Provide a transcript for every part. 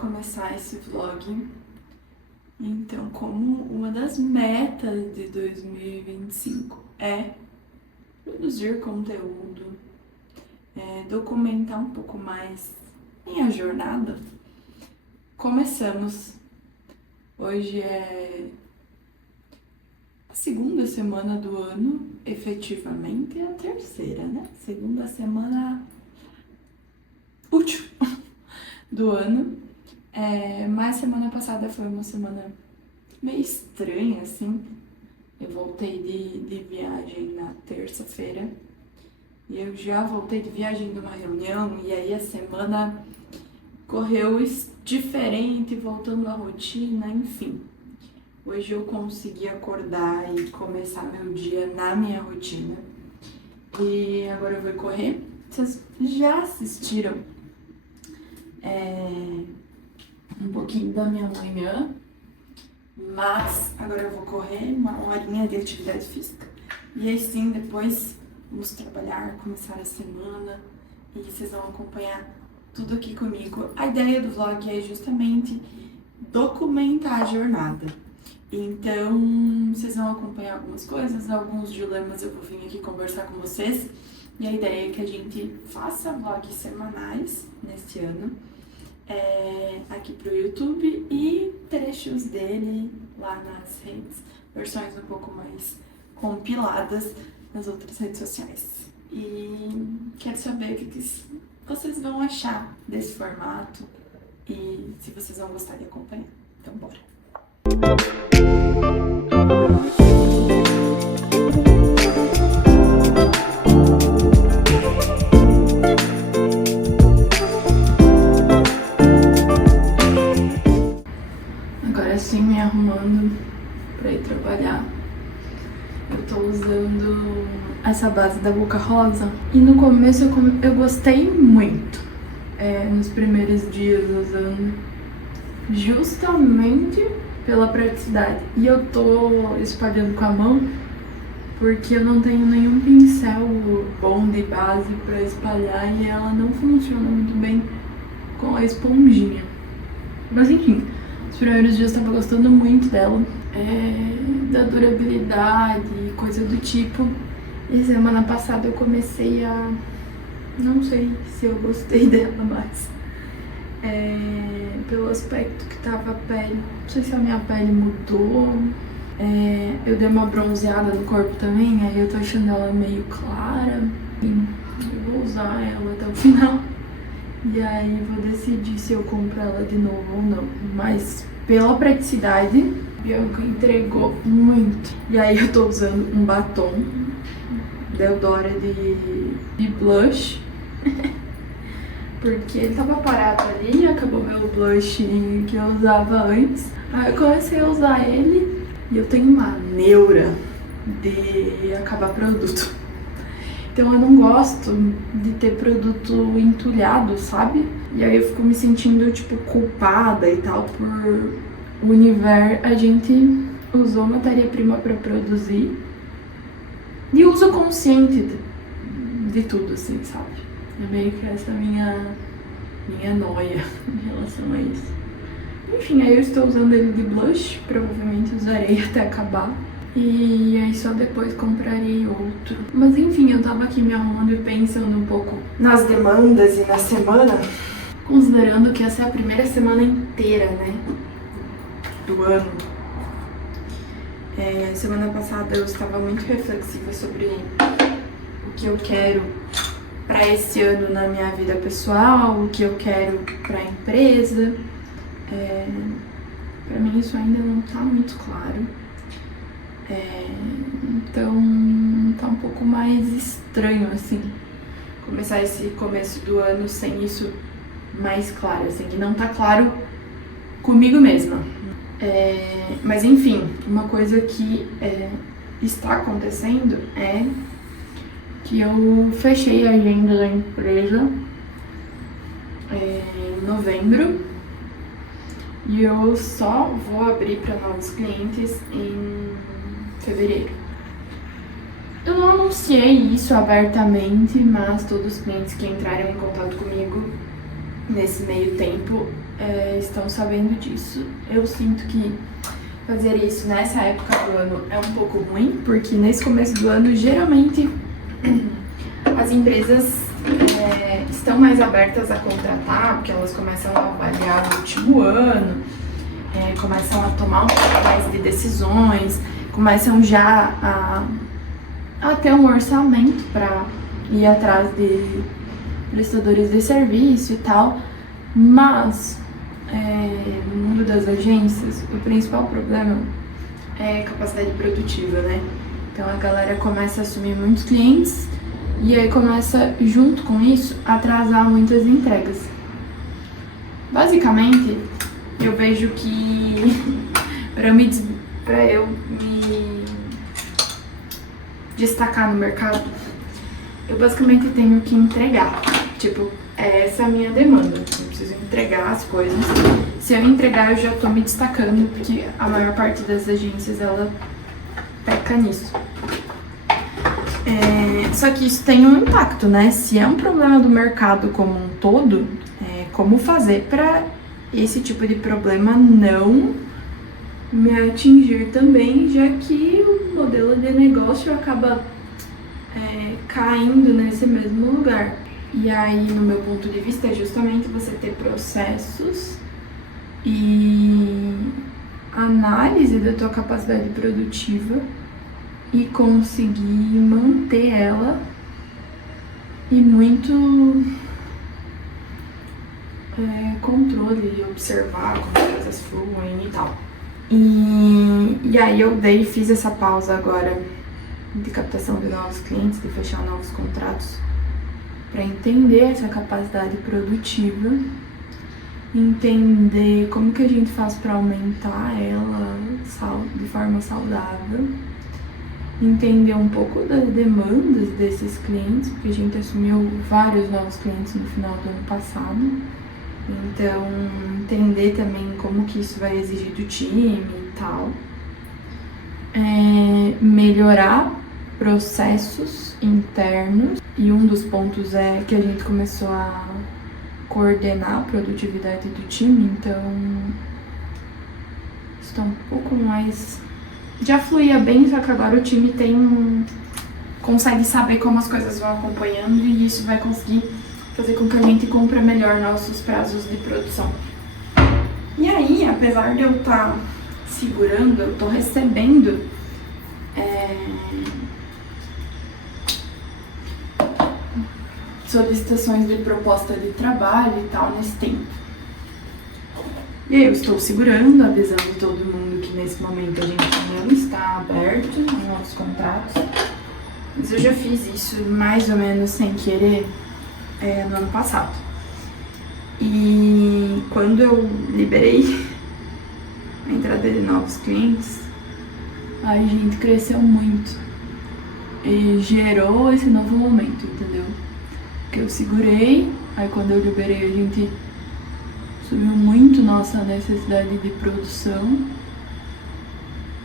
começar esse vlog. Então, como uma das metas de 2025 é produzir conteúdo, documentar um pouco mais minha jornada, começamos. Hoje é a segunda semana do ano, efetivamente é a terceira, né? Segunda semana útil do ano. Mas semana passada foi uma semana meio estranha, assim. Eu voltei de viagem na terça-feira e eu já voltei de viagem de uma reunião e aí a semana correu diferente, voltando à rotina, enfim. Hoje eu consegui acordar e começar meu dia na minha rotina. E agora eu vou correr. Vocês já assistiram um pouquinho da minha manhã, mas agora eu vou correr uma horinha de atividade física. E aí sim, depois vamos trabalhar, começar a semana e vocês vão acompanhar tudo aqui comigo. A ideia do vlog é justamente documentar a jornada. Então, vocês vão acompanhar algumas coisas, alguns dilemas eu vou vir aqui conversar com vocês. E a ideia é que a gente faça vlogs semanais neste ano, aqui pro YouTube, e trechos dele lá nas redes, versões um pouco mais compiladas nas outras redes sociais. E quero saber o que vocês vão achar desse formato e se vocês vão gostar de acompanhar. Então, bora! Agora sim, me arrumando pra ir trabalhar. Eu tô usando essa base da Boca Rosa e no começo eu gostei muito, nos primeiros dias usando, justamente pela praticidade. E eu tô espalhando com a mão porque eu não tenho nenhum pincel bom de base pra espalhar e ela não funciona muito bem com a esponjinha. Mas enfim, os primeiros dias eu tava gostando muito dela, da durabilidade e coisa do tipo. E semana passada eu comecei a... não sei se eu gostei dela mais. Pelo aspecto que tava a pele. Não sei se a minha pele mudou. Eu dei uma bronzeada no corpo também, aí eu tô achando ela meio clara. Eu vou usar ela até o final. E aí vou decidir se eu compro ela de novo ou não. Mas pela praticidade, Bianca entregou muito. E aí eu tô usando um batom da Eudora de blush. Porque ele tava parado ali, acabou meu blush que eu usava antes. Aí eu comecei a usar ele e eu tenho uma neura de acabar produto. Então eu não gosto de ter produto entulhado, sabe? E aí eu fico me sentindo, tipo, culpada e tal por o universo. A gente usou matéria-prima pra produzir e uso consciente de tudo, assim, sabe? É meio que essa minha noia em relação a isso. Enfim, aí eu estou usando ele de blush, provavelmente usarei até acabar. E aí só depois comprarei outro. Mas enfim, eu tava aqui me arrumando e pensando um pouco nas demandas e na semana, considerando que essa é a primeira semana inteira, né, do ano. Semana passada eu estava muito reflexiva sobre o que eu quero para esse ano na minha vida pessoal, o que eu quero para a empresa. Para mim isso ainda não tá muito claro. Então tá um pouco mais estranho, assim, começar esse começo do ano sem isso mais claro, assim, e não tá claro comigo mesma. Mas enfim, uma coisa que está acontecendo é que eu fechei a agenda da empresa em novembro e eu só vou abrir para novos clientes em fevereiro. Eu não anunciei isso abertamente, mas todos os clientes que entraram em contato comigo nesse meio tempo estão sabendo disso. Eu sinto que fazer isso nessa época do ano é um pouco ruim, porque nesse começo do ano, geralmente, as empresas estão mais abertas a contratar, porque elas começam a avaliar o último ano, começam a tomar um pouco mais de decisões, começam já a ter um orçamento para ir atrás de prestadores de serviço e tal. Mas no mundo das agências, o principal problema é capacidade produtiva, né? Então a galera começa a assumir muitos clientes e aí começa, junto com isso, a atrasar muitas entregas. Basicamente, eu vejo que para eu me destacar no mercado, eu basicamente tenho que entregar. Tipo, essa é a minha demanda. Eu preciso entregar as coisas. Se eu entregar, eu já tô me destacando, porque a maior parte das agências, ela peca nisso. Só que isso tem um impacto, né? Se é um problema do mercado como um todo, como fazer para esse tipo de problema não me atingir também, já que o modelo de negócio acaba caindo nesse mesmo lugar. E aí, no meu ponto de vista, é justamente você ter processos e análise da tua capacidade produtiva e conseguir manter ela e muito controle, observar como as coisas fluem e tal. E aí eu fiz essa pausa agora de captação de novos clientes, de fechar novos contratos, para entender essa capacidade produtiva, entender como que a gente faz para aumentar ela de forma saudável, entender um pouco das demandas desses clientes, porque a gente assumiu vários novos clientes no final do ano passado, então entender também como que isso vai exigir do time e tal, melhorar processos internos, e um dos pontos é que a gente começou a coordenar a produtividade do time, então está um pouco mais... Já fluía bem, só que agora o time consegue saber como as coisas vão acompanhando, e isso vai conseguir fazer com que a gente cumpra melhor nossos prazos de produção. E aí, apesar de eu estar segurando, eu estou recebendo solicitações de proposta de trabalho e tal nesse tempo. E aí eu estou segurando, avisando todo mundo que nesse momento a gente não está aberto em novos contratos. Mas eu já fiz isso mais ou menos sem querer no ano passado. E quando eu liberei a entrada de novos clientes, a gente cresceu muito. E gerou esse novo momento, entendeu? Que eu segurei, aí quando eu liberei a gente subiu muito nossa necessidade de produção,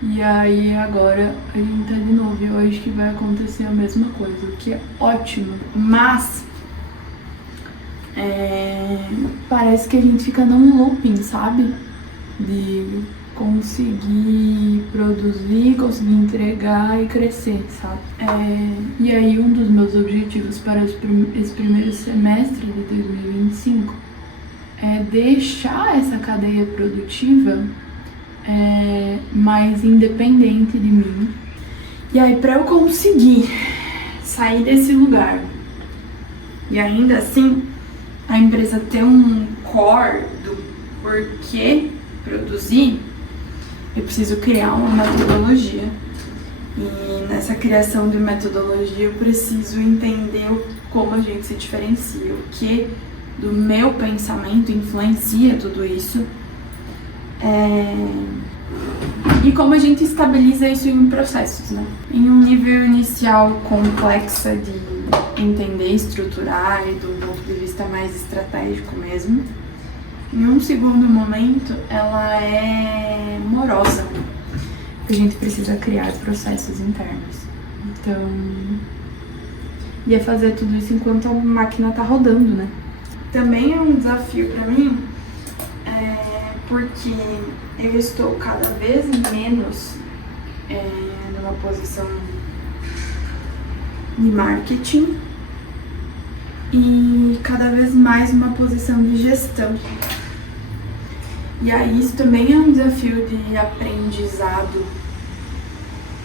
e aí agora a gente tá de novo, e eu acho que vai acontecer a mesma coisa, o que é ótimo, mas parece que a gente fica num looping, sabe? De conseguir produzir, conseguir entregar e crescer, sabe? E aí um dos meus objetivos para esse primeiro semestre de 2025 é deixar essa cadeia produtiva mais independente de mim. E aí, para eu conseguir sair desse lugar e ainda assim a empresa ter um core do porquê produzir, eu preciso criar uma metodologia. E nessa criação de metodologia eu preciso entender como a gente se diferencia, o que do meu pensamento influencia tudo isso, e como a gente estabiliza isso em processos, né? Em um nível inicial complexo de entender, estruturar e do ponto de vista mais estratégico mesmo. Em um segundo momento, ela é morosa, porque a gente precisa criar processos internos. Então, e é fazer tudo isso enquanto a máquina tá rodando, né? também é um desafio para mim, porque eu estou cada vez menos numa posição de marketing e cada vez mais uma posição de gestão. E aí isso também é um desafio de aprendizado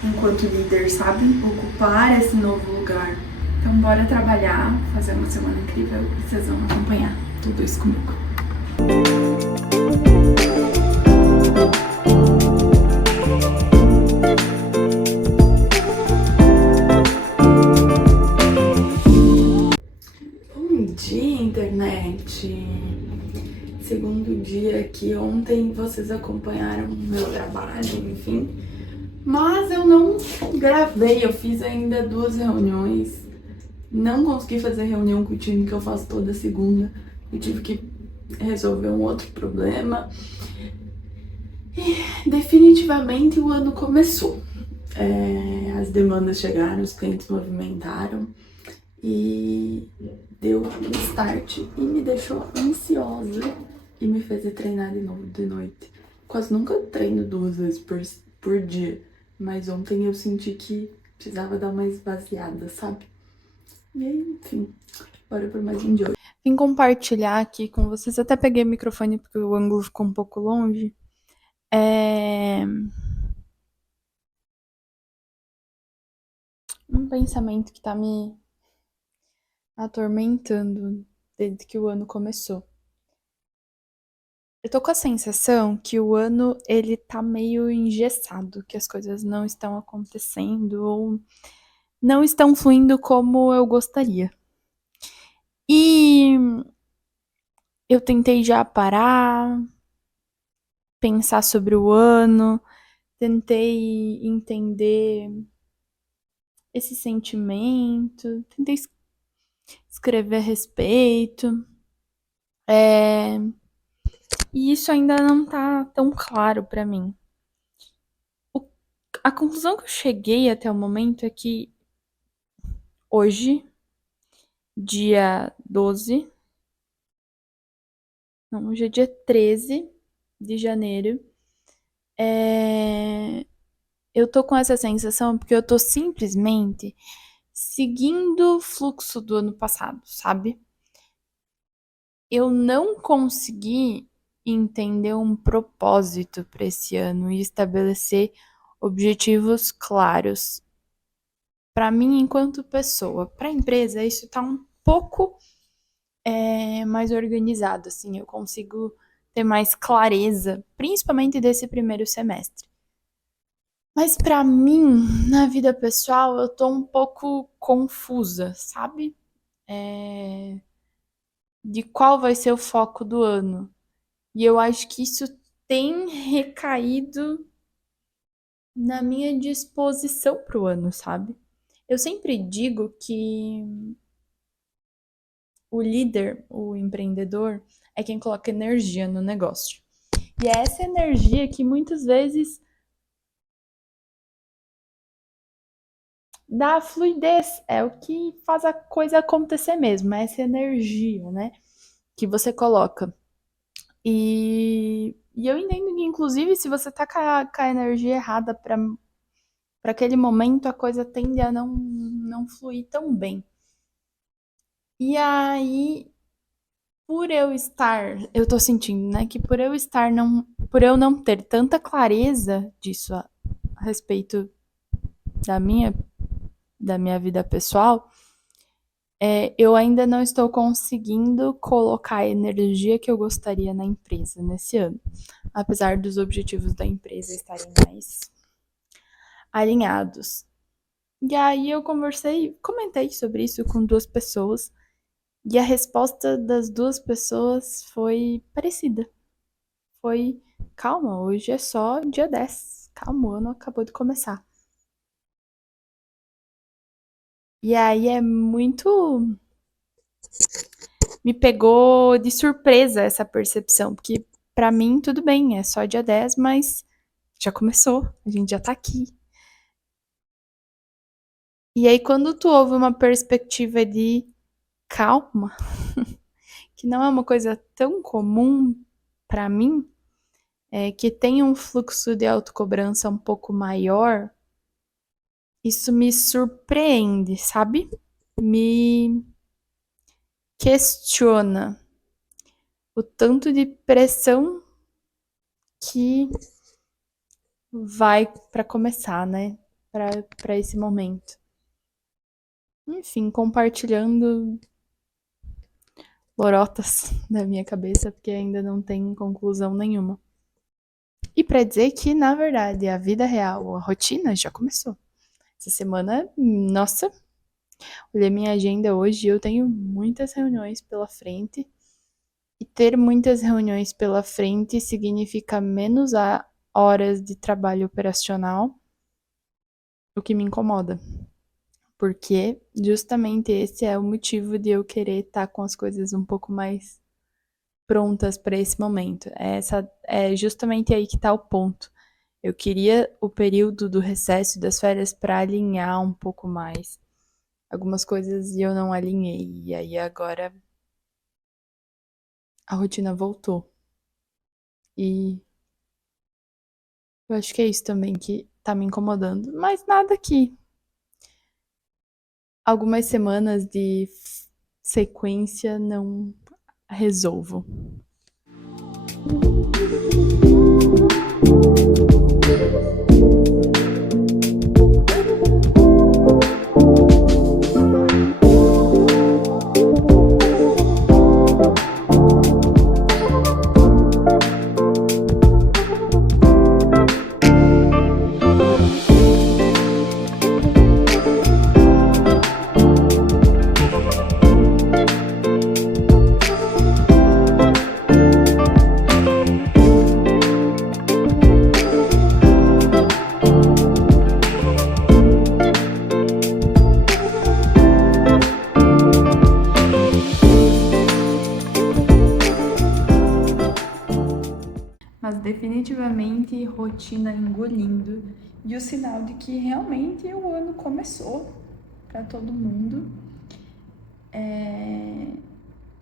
enquanto líder, sabe? Ocupar esse novo lugar. Então bora trabalhar, fazer uma semana incrível e vocês vão acompanhar tudo isso comigo. Bom dia, internet! Segundo dia que ontem vocês acompanharam o meu trabalho, enfim. Mas eu não gravei, eu fiz ainda 2 reuniões. Não consegui fazer reunião com o time que eu faço toda segunda. Eu tive que resolver um outro problema. E definitivamente o ano começou. As demandas chegaram, os clientes movimentaram. E deu um start e me deixou ansiosa e me fez ir treinar de novo de noite. Quase nunca treino 2 vezes por dia, mas ontem eu senti que precisava dar uma esvaziada, sabe? E aí, enfim, bora por mais um dia hoje. Vim compartilhar aqui com vocês, até peguei o microfone porque o ângulo ficou um pouco longe. Um pensamento que tá me atormentando desde que o ano começou. Eu tô com a sensação que o ano, ele tá meio engessado, que as coisas não estão acontecendo ou não estão fluindo como eu gostaria. E eu tentei já parar, pensar sobre o ano, tentei entender esse sentimento, tentei escrever a respeito. E isso ainda não tá tão claro pra mim. A conclusão que eu cheguei até o momento é que hoje, dia 12, não, hoje é dia 13 de janeiro, eu tô com essa sensação porque eu tô simplesmente seguindo o fluxo do ano passado, sabe? Eu não consegui entender um propósito para esse ano e estabelecer objetivos claros para mim enquanto pessoa. Para a empresa, isso tá um pouco mais organizado, assim, eu consigo ter mais clareza, principalmente desse primeiro semestre. Mas para mim, na vida pessoal, eu tô um pouco confusa, sabe? De qual vai ser o foco do ano. E eu acho que isso tem recaído na minha disposição pro ano, sabe? Eu sempre digo que o líder, o empreendedor, é quem coloca energia no negócio. E é essa energia que muitas vezes dá fluidez, é o que faz a coisa acontecer mesmo, é essa energia, né, que você coloca. E eu entendo que, inclusive, se você tá com a energia errada para aquele momento, a coisa tende a não fluir tão bem. E aí, eu tô sentindo, né, que por eu não ter tanta clareza disso a respeito da minha, da minha vida pessoal, eu ainda não estou conseguindo colocar a energia que eu gostaria na empresa nesse ano, apesar dos objetivos da empresa estarem mais alinhados. E aí eu comentei sobre isso com 2 pessoas, e a resposta das 2 pessoas foi parecida. Foi: calma, hoje é só dia 10, calma, o ano acabou de começar. E aí é muito. Me pegou de surpresa essa percepção, porque pra mim tudo bem, é só dia 10, mas já começou, a gente já tá aqui. E aí quando tu ouve uma perspectiva de calma, que não é uma coisa tão comum para mim, que tem um fluxo de autocobrança um pouco maior, isso me surpreende, sabe? Me questiona o tanto de pressão que vai para começar, né? Para esse momento. Enfim, compartilhando lorotas da minha cabeça, porque ainda não tem conclusão nenhuma. E para dizer que, na verdade, a vida real, a rotina já começou. Essa semana, nossa, olhei minha agenda hoje e eu tenho muitas reuniões pela frente. E ter muitas reuniões pela frente significa menos horas de trabalho operacional, o que me incomoda. Porque justamente esse é o motivo de eu querer estar com as coisas um pouco mais prontas para esse momento. É justamente aí que está o ponto. Eu queria o período do recesso das férias para alinhar um pouco mais algumas coisas e eu não alinhei. E aí agora a rotina voltou. E eu acho que é isso também que tá me incomodando. Mas nada que algumas semanas de sequência não resolvo. Mas definitivamente rotina engolindo. E o sinal de que realmente o ano começou para todo mundo.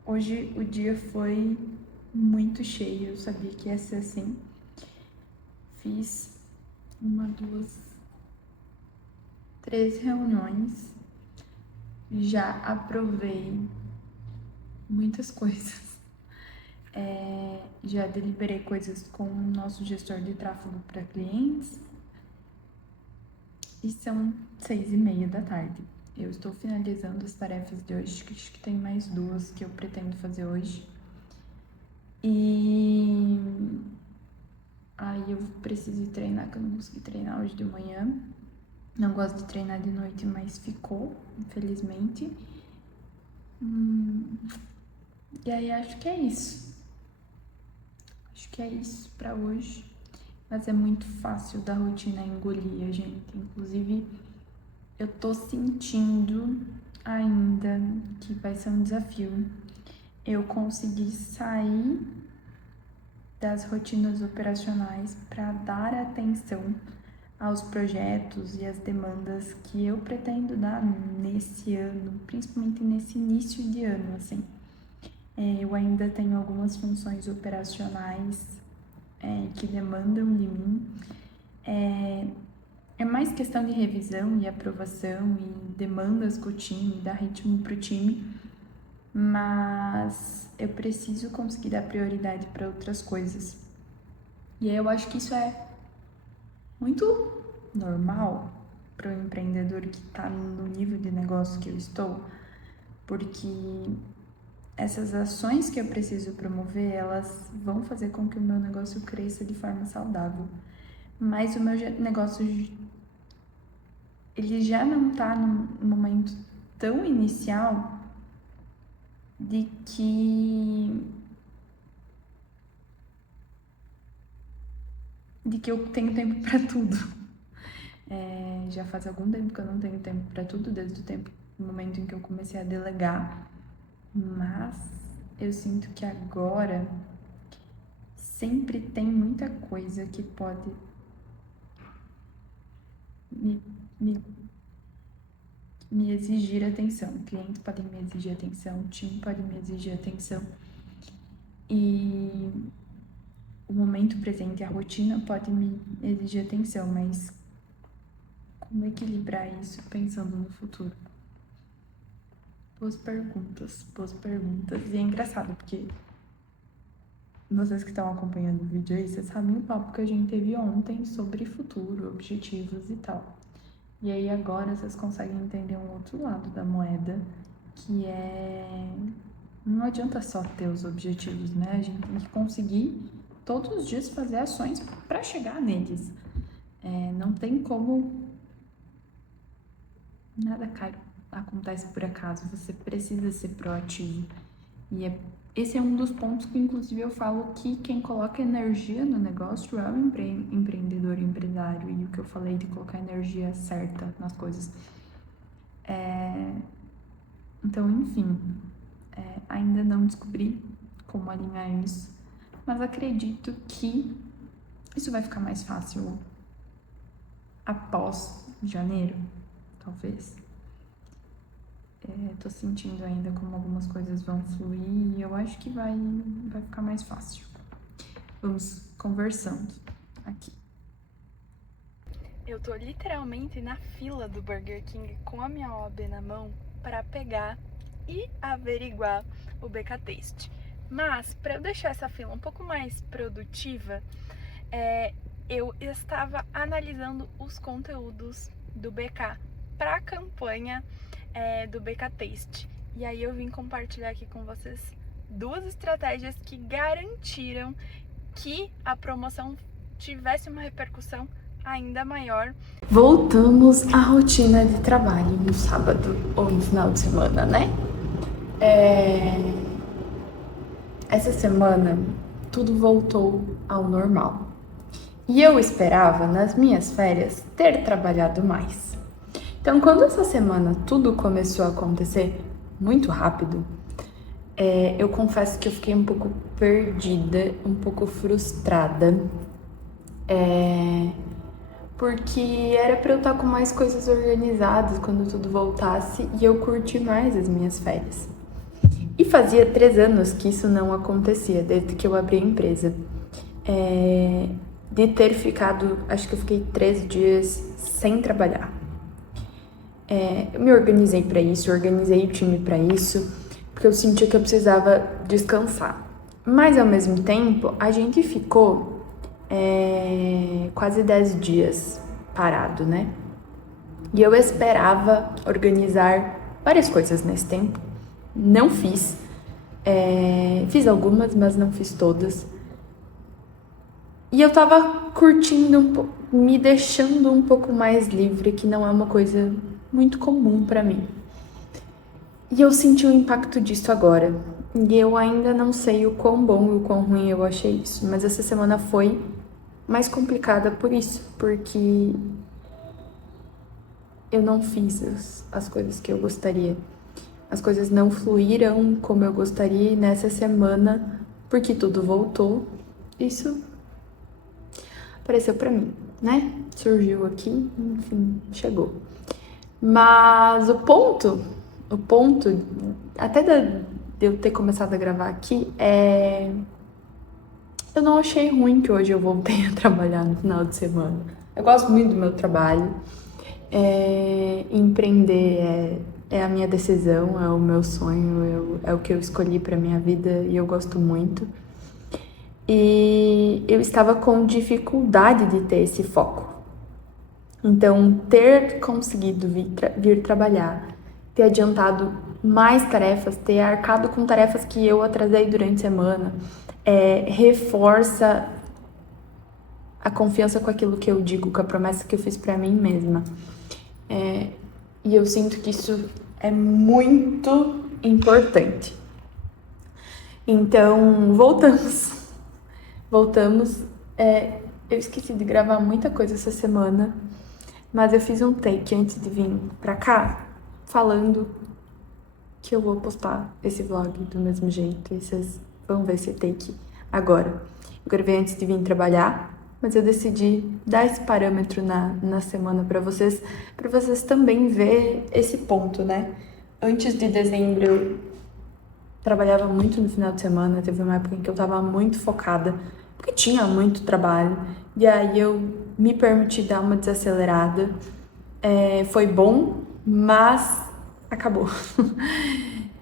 Hoje o dia foi muito cheio, eu sabia que ia ser assim. Fiz 3 reuniões. Já aprovei muitas coisas. Já deliberei coisas com o nosso gestor de tráfego para clientes. E são 6:30 da tarde. Eu estou finalizando as tarefas de hoje, acho que tem mais 2 que eu pretendo fazer hoje. E aí eu preciso ir treinar, que eu não consegui treinar hoje de manhã. Não gosto de treinar de noite, mas ficou, infelizmente. E aí acho que é isso. Acho que é isso pra hoje. Mas é muito fácil da rotina engolir a gente. Inclusive, eu tô sentindo ainda que vai ser um desafio eu conseguir sair das rotinas operacionais para dar atenção aos projetos e às demandas que eu pretendo dar nesse ano, principalmente nesse início de ano, assim. Eu ainda tenho algumas funções operacionais que demandam de mim. É mais questão de revisão e aprovação e demandas com o time, dar ritmo pro time, mas eu preciso conseguir dar prioridade para outras coisas. E aí eu acho que isso é muito normal para o empreendedor que está no nível de negócio que eu estou, porque essas ações que eu preciso promover, elas vão fazer com que o meu negócio cresça de forma saudável. Mas o meu negócio, ele já não está num momento tão inicial de que eu tenho tempo para tudo. Já faz algum tempo que eu não tenho tempo para tudo, desde o momento em que eu comecei a delegar. Mas eu sinto que agora sempre tem muita coisa que pode me exigir atenção. O cliente pode me exigir atenção, o time pode me exigir atenção. E o momento presente, a rotina pode me exigir atenção, mas como equilibrar isso pensando no futuro? Boas perguntas. E é engraçado, porque vocês que estão acompanhando o vídeo aí, vocês sabem o papo que a gente teve ontem sobre futuro, objetivos e tal. E aí agora vocês conseguem entender um outro lado da moeda, que é... Não adianta só ter os objetivos, né? A gente tem que conseguir todos os dias fazer ações para chegar neles. Não tem como... Nada acontece por acaso, você precisa ser proativo. E esse é um dos pontos que, inclusive, eu falo que quem coloca energia no negócio é o empreendedor e empresário. E o que eu falei de colocar energia certa nas coisas. Então, enfim, ainda não descobri como alinhar isso, mas acredito que isso vai ficar mais fácil após janeiro, talvez. Tô sentindo ainda como algumas coisas vão fluir e eu acho que vai ficar mais fácil. Vamos conversando aqui. Eu tô literalmente na fila do Burger King com a minha OAB na mão para pegar e averiguar o BK Taste. Mas, para eu deixar essa fila um pouco mais produtiva, eu estava analisando os conteúdos do BK para a campanha do BK Taste. E aí eu vim compartilhar aqui com vocês 2 estratégias que garantiram que a promoção tivesse uma repercussão ainda maior. Voltamos à rotina de trabalho no sábado ou no final de semana, né? Essa semana tudo voltou ao normal. E eu esperava, nas minhas férias, ter trabalhado mais. Então, quando essa semana tudo começou a acontecer muito rápido, eu confesso que eu fiquei um pouco perdida, um pouco frustrada. Porque era para eu estar com mais coisas organizadas quando tudo voltasse e eu curti mais as minhas férias. E fazia 3 anos que isso não acontecia, desde que eu abri a empresa. De ter ficado, acho que eu fiquei 3 dias sem trabalhar. Eu me organizei para isso, organizei o time para isso, porque eu sentia que eu precisava descansar. Mas, ao mesmo tempo, a gente ficou quase 10 dias parado, né? E eu esperava organizar várias coisas nesse tempo. Não fiz. Fiz algumas, mas não fiz todas. E eu tava curtindo, me deixando um pouco mais livre, que não é uma coisa muito comum pra mim. E eu senti o impacto disso agora. E eu ainda não sei o quão bom e o quão ruim eu achei isso. Mas essa semana foi mais complicada por isso, porque eu não fiz as coisas que eu gostaria. As coisas não fluíram como eu gostaria nessa semana, porque tudo voltou. Isso apareceu pra mim, né? Surgiu aqui, enfim, chegou. Mas o ponto, até de eu ter começado a gravar aqui, eu não achei ruim que hoje eu voltei a trabalhar no final de semana. Eu gosto muito do meu trabalho. Empreender é a minha decisão, é o meu sonho, é o que eu escolhi pra minha vida e eu gosto muito. E eu estava com dificuldade de ter esse foco. Então, ter conseguido vir trabalhar, ter adiantado mais tarefas, ter arcado com tarefas que eu atrasei durante a semana, reforça a confiança com aquilo que eu digo, com a promessa que eu fiz pra mim mesma. E eu sinto que isso é muito importante. Então, voltamos. Eu esqueci de gravar muita coisa essa semana, mas eu fiz um take antes de vir pra cá, falando que eu vou postar esse vlog do mesmo jeito. E vocês vão ver esse take agora. Eu gravei antes de vir trabalhar, mas eu decidi dar esse parâmetro na semana pra vocês também ver esse ponto, né? Antes de dezembro, trabalhava muito no final de semana, teve uma época em que eu tava muito focada, porque tinha muito trabalho, e aí eu me permiti dar uma desacelerada. Foi bom, mas acabou.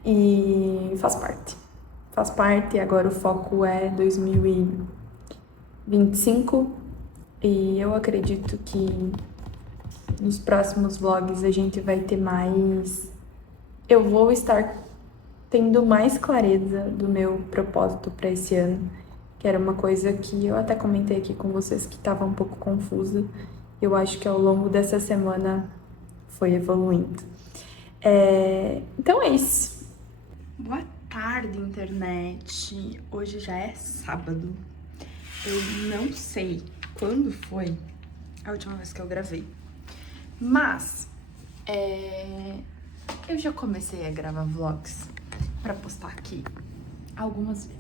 E faz parte. Faz parte, agora o foco é 2025 e eu acredito que nos próximos vlogs a gente vai ter mais. Eu vou estar tendo mais clareza do meu propósito para esse ano, que era uma coisa que eu até comentei aqui com vocês que estava um pouco confusa. Eu acho que ao longo dessa semana foi evoluindo. Então é isso. Boa tarde, internet. Hoje já é sábado. Eu não sei quando foi a última vez que eu gravei, mas eu já comecei a gravar vlogs pra postar aqui algumas vezes.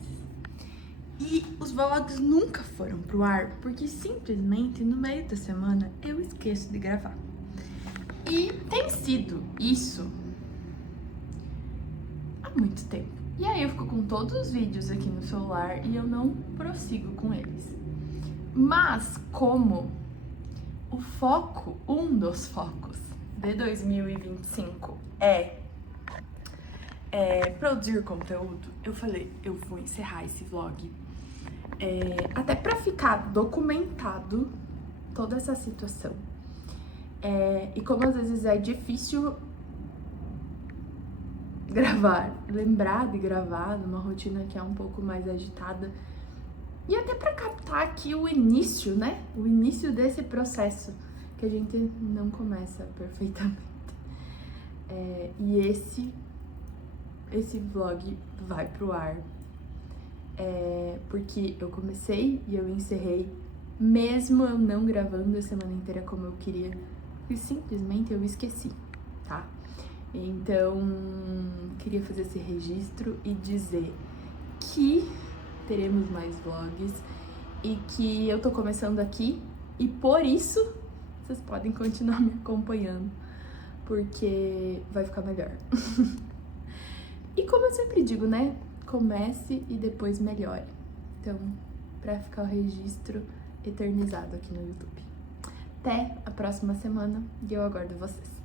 E os vlogs nunca foram pro ar porque simplesmente no meio da semana eu esqueço de gravar. E tem sido isso há muito tempo. E aí eu fico com todos os vídeos aqui no celular e eu não prossigo com eles. Mas como o foco, um dos focos de 2025 é produzir conteúdo, eu falei, eu vou encerrar esse vlog até pra ficar documentado toda essa situação. E como às vezes é difícil gravar, lembrar de gravar numa rotina que é um pouco mais agitada, e até pra captar aqui o início, né? O início desse processo que a gente não começa perfeitamente. E esse vlog vai pro ar porque eu comecei e eu encerrei, mesmo eu não gravando a semana inteira como eu queria, e simplesmente eu esqueci, tá? Então, queria fazer esse registro e dizer que teremos mais vlogs e que eu tô começando aqui e por isso vocês podem continuar me acompanhando, porque vai ficar melhor. E como eu sempre digo, né? Comece e depois melhore. Então, pra ficar o registro eternizado aqui no YouTube. Até a próxima semana e eu aguardo vocês.